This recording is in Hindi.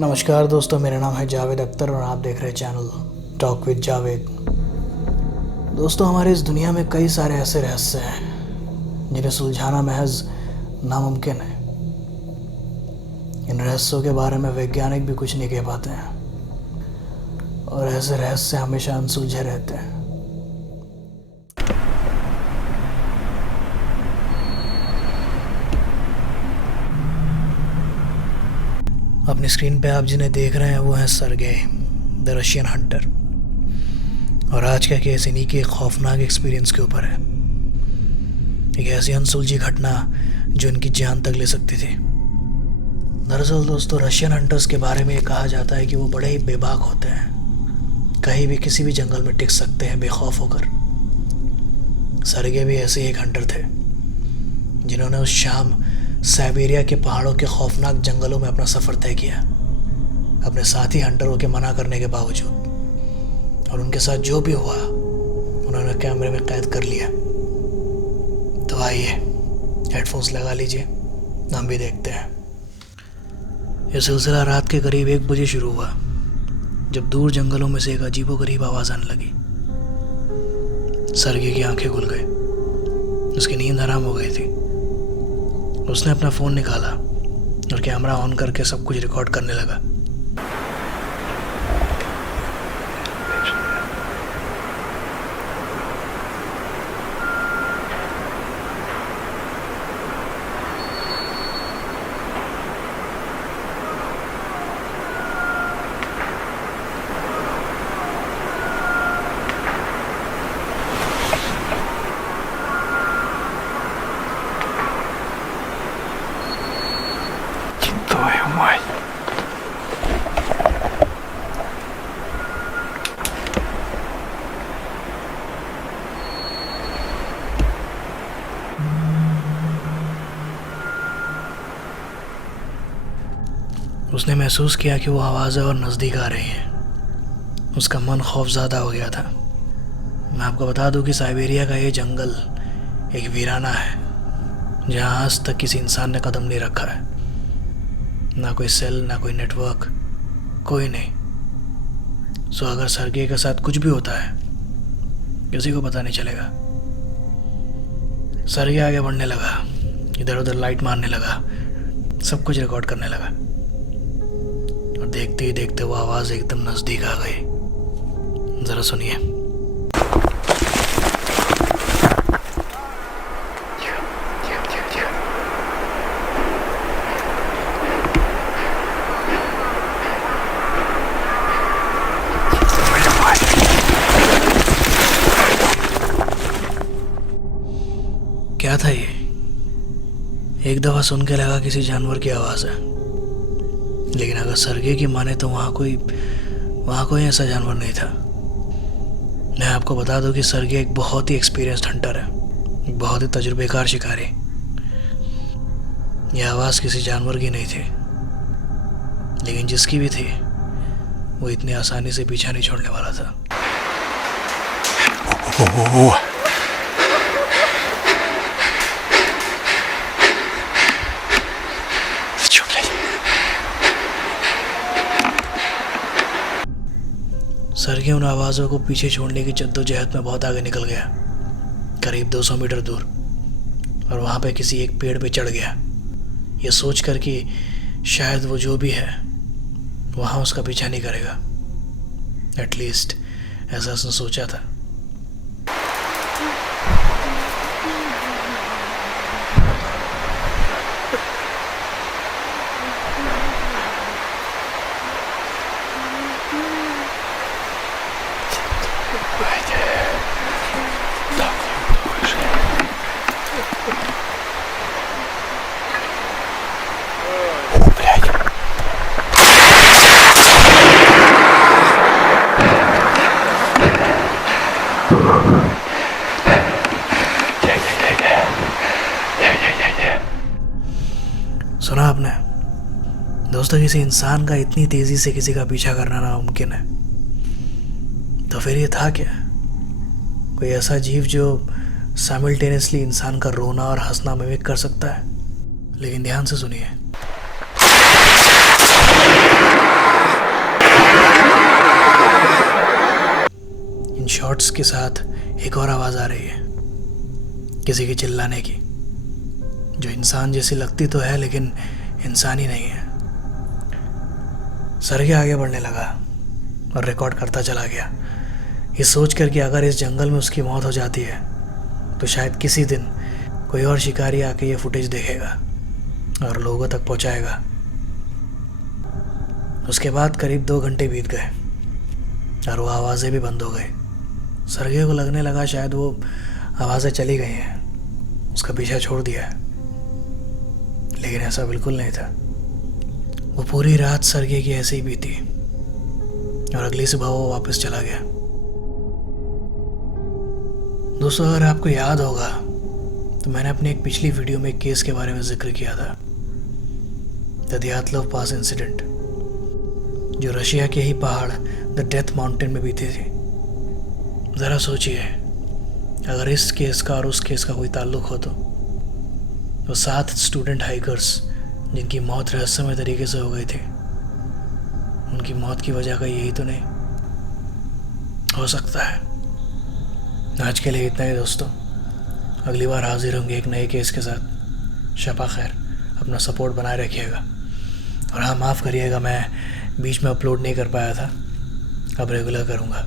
नमस्कार दोस्तों, मेरा नाम है जावेद अख्तर और आप देख रहे हैं चैनल टॉक विद जावेद। दोस्तों, हमारे इस दुनिया में कई सारे ऐसे रहस्य हैं जिन्हें सुलझाना महज नामुमकिन है। इन रहस्यों के बारे में वैज्ञानिक भी कुछ नहीं कह पाते हैं और ऐसे रहस्य हमेशा अनसुलझे रहते हैं। अपनी स्क्रीन पे आप जिन्हें देख रहे हैं वो हैं सर्गेई द रशियन हंटर। और आज का केस इन्हीं के खौफनाक एक्सपीरियंस के ऊपर है। एक ऐसी अनसुलझी घटना जो इनकी जान तक ले सकती थी। दरअसल दोस्तों, रशियन हंटर्स के बारे में ये कहा जाता है कि वो बड़े ही बेबाक होते हैं, कहीं भी किसी भी जंगल में टिक सकते हैं बेखौफ होकर। सर्गेई भी ऐसे ही एक हंटर थे जिन्होंने उस शाम साइबेरिया के पहाड़ों के खौफनाक जंगलों में अपना सफ़र तय किया, अपने साथी हंटरों के मना करने के बावजूद। और उनके साथ जो भी हुआ उन्होंने कैमरे में कैद कर लिया। तो आइए हेडफोन्स लगा लीजिए, हम भी देखते हैं। यह सिलसिला रात के करीब 1 बजे शुरू हुआ, जब दूर जंगलों में से एक अजीबोगरीब आवाज़ आने लगी। सर्गेई की आंखें खुल गई, उसकी नींद हराम हो गई थी। उसने अपना फ़ोन निकाला और कैमरा ऑन करके सब कुछ रिकॉर्ड करने लगा। Твою мать! उसने महसूस किया कि वो आवाज़ें और नज़दीक आ रही हैं। उसका मन खौफज़दा हो गया था। मैं आपको बता दूं कि साइबेरिया का ये जंगल एक वीराना है जहाँ आज तक किसी इंसान ने कदम नहीं रखा है। ना कोई सेल, ना कोई नेटवर्क, कोई नहीं। सो अगर सर्गेई के साथ कुछ भी होता है किसी को पता नहीं चलेगा। सर्गेई आगे बढ़ने लगा, इधर उधर लाइट मारने लगा, सब कुछ रिकॉर्ड करने लगा। और देखते ही देखते वो आवाज़ एकदम नज़दीक आ गई। ज़रा सुनिए। क्या था ये? एक दफ़ा सुन के लगा किसी जानवर की आवाज़ है, लेकिन अगर सर्गेई की माने तो वहाँ कोई ऐसा जानवर नहीं था। मैं आपको बता दूं कि सर्गेई एक बहुत ही एक्सपीरियंस्ड हंटर है, एक बहुत ही तजुर्बेकार शिकारी। यह आवाज़ किसी जानवर की नहीं थी, लेकिन जिसकी भी थी वो इतनी आसानी से पीछा नहीं छोड़ने वाला था। सर्गेई उन आवाज़ों को पीछे छोड़ने की जद्दोजहद में बहुत आगे निकल गया, करीब 200 मीटर दूर। और वहाँ पे किसी एक पेड़ पे चढ़ गया, ये सोच कर कि शायद वो जो भी है वहाँ उसका पीछा नहीं करेगा। एटलीस्ट ऐसा उसने सोचा था। सुना आपने दोस्तों, किसी इंसान का इतनी तेजी से किसी का पीछा करना नामुमकिन है। तो फिर ये था क्या? कोई ऐसा जीव जो साइमल्टेनियसली इंसान का रोना और हंसना मिमिक कर सकता है। लेकिन ध्यान से सुनिए। शॉट्स के साथ एक और आवाज़ आ रही है, किसी के चिल्लाने की, जो इंसान जैसी लगती तो है लेकिन इंसान ही नहीं है। सरगे आगे बढ़ने लगा और रिकॉर्ड करता चला गया, ये सोच कर कि अगर इस जंगल में उसकी मौत हो जाती है तो शायद किसी दिन कोई और शिकारी आके ये फुटेज देखेगा और लोगों तक पहुंचाएगा। उसके बाद करीब 2 घंटे बीत गए और वो आवाज़ें भी बंद हो गई। सरगे को लगने लगा शायद वो आवाज़ें चली गई हैं, उसका पीछा छोड़ दिया है, लेकिन ऐसा बिल्कुल नहीं था। वो पूरी रात सरगे की ऐसे ही बीती और अगली सुबह वो वापस चला गया। दोस्तों, अगर आपको याद होगा तो मैंने अपनी एक पिछली वीडियो में एक केस के बारे में जिक्र किया था, द दियातलोव पास इंसिडेंट, जो रशिया के ही पहाड़ द डेथ माउंटेन में बीती थी। ज़रा सोचिए, अगर इस केस का और उस केस का कोई ताल्लुक हो तो 7 स्टूडेंट हाइकर्स जिनकी मौत रहस्यमय तरीके से हो गई थी, उनकी मौत की वजह का यही तो नहीं हो सकता है। आज के लिए इतना ही दोस्तों, अगली बार हाजिर होंगे एक नए केस के साथ। शपा खैर, अपना सपोर्ट बनाए रखिएगा। और हाँ, माफ़ करिएगा मैं बीच में अपलोड नहीं कर पाया था, अब रेगुलर करूँगा।